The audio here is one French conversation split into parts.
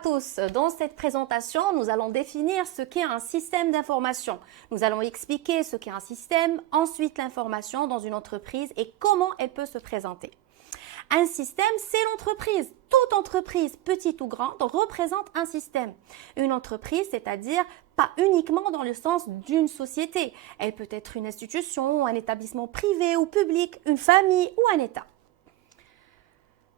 tous, dans cette présentation, nous allons définir ce qu'est un système d'information. Nous allons expliquer ce qu'est un système, ensuite l'information dans une entreprise et comment elle peut se présenter. Un système, c'est l'entreprise. Toute entreprise, petite ou grande, représente un système. Une entreprise, c'est-à-dire pas uniquement dans le sens d'une société. Elle peut être une institution, un établissement privé ou public, une famille ou un État.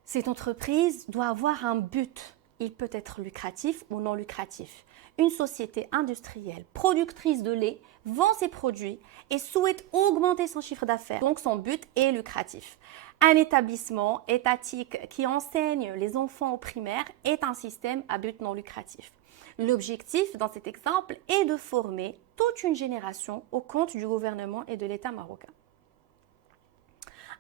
Cette entreprise doit avoir un but. Il peut être lucratif ou non lucratif. Une société industrielle productrice de lait vend ses produits et souhaite augmenter son chiffre d'affaires. Donc son but est lucratif. Un établissement étatique qui enseigne les enfants au primaire est un système à but non lucratif. L'objectif dans cet exemple est de former toute une génération au compte du gouvernement et de l'État marocain.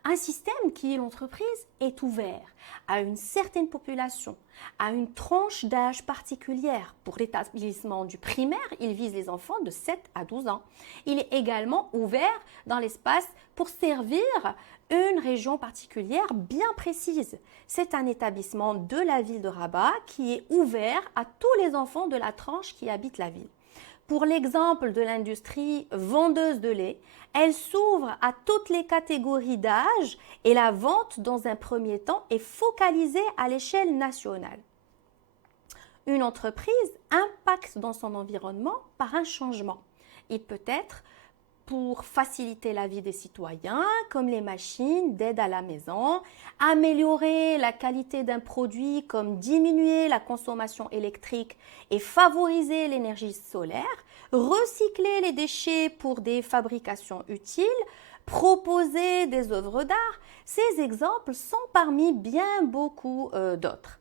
Un système qui est l'entreprise est ouvert à une certaine population, à une tranche d'âge particulière. Pour l'établissement du primaire, il vise les enfants de 7 à 12 ans. Il est également ouvert dans l'espace pour servir une région particulière bien précise. C'est un établissement de la ville de Rabat qui est ouvert à tous les enfants de la tranche qui habitent la ville. Pour l'exemple de l'industrie vendeuse de lait, elle s'ouvre à toutes les catégories d'âge et la vente dans un premier temps est focalisée à l'échelle nationale. Une entreprise impacte dans son environnement par un changement. Il peut être pour faciliter la vie des citoyens, comme les machines d'aide à la maison, améliorer la qualité d'un produit, comme diminuer la consommation électrique et favoriser l'énergie solaire, recycler les déchets pour des fabrications utiles, proposer des œuvres d'art. Ces exemples sont parmi bien beaucoup d'autres.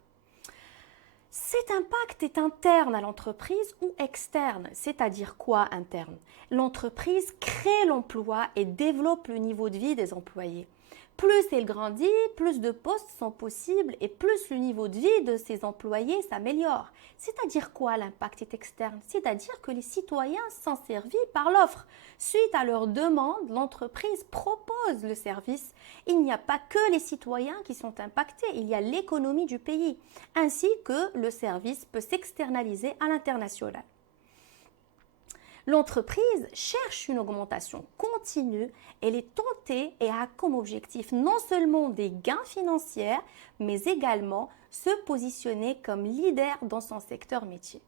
Cet impact est interne à l'entreprise ou externe, c'est-à-dire quoi interne? L'entreprise crée l'emploi et développe le niveau de vie des employés. Plus elle grandit, plus de postes sont possibles et plus le niveau de vie de ses employés s'améliore. C'est-à-dire quoi l'impact est externe? C'est-à-dire que les citoyens sont servis par l'offre. Suite à leur demande, l'entreprise propose le service. Il n'y a pas que les citoyens qui sont impactés, il y a l'économie du pays, ainsi que le service peut s'externaliser à l'international. L'entreprise cherche une augmentation continue, elle est tentée et a comme objectif non seulement des gains financiers, mais également se positionner comme leader dans son secteur métier.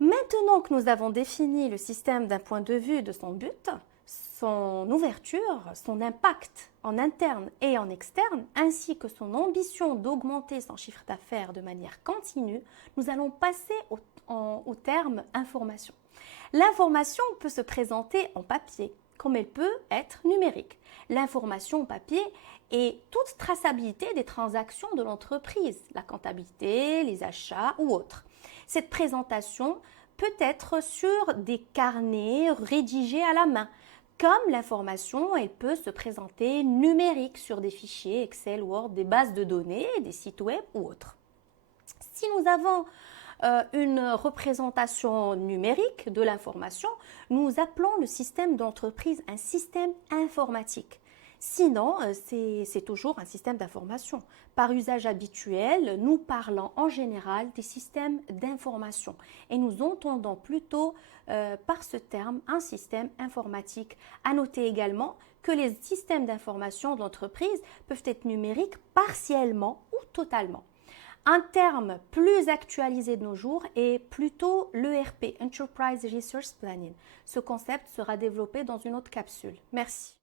Maintenant que nous avons défini le système d'un point de vue de son but, son ouverture, son impact en interne et en externe, ainsi que son ambition d'augmenter son chiffre d'affaires de manière continue, nous allons passer au terme information. L'information peut se présenter en papier, comme elle peut être numérique. L'information en papier est toute traçabilité des transactions de l'entreprise, la comptabilité, les achats ou autres. Cette présentation peut être sur des carnets rédigés à la main. Comme l'information, elle peut se présenter numérique sur des fichiers Excel, Word, des bases de données, des sites web ou autres. Si nous avons une représentation numérique de l'information, nous appelons le système d'entreprise un système informatique. Sinon, c'est toujours un système d'information. Par usage habituel, nous parlons en général des systèmes d'information et nous entendons plutôt par ce terme un système informatique. À noter également que les systèmes d'information de l'entreprise peuvent être numériques partiellement ou totalement. Un terme plus actualisé de nos jours est plutôt l'ERP, Enterprise Resource Planning. Ce concept sera développé dans une autre capsule. Merci.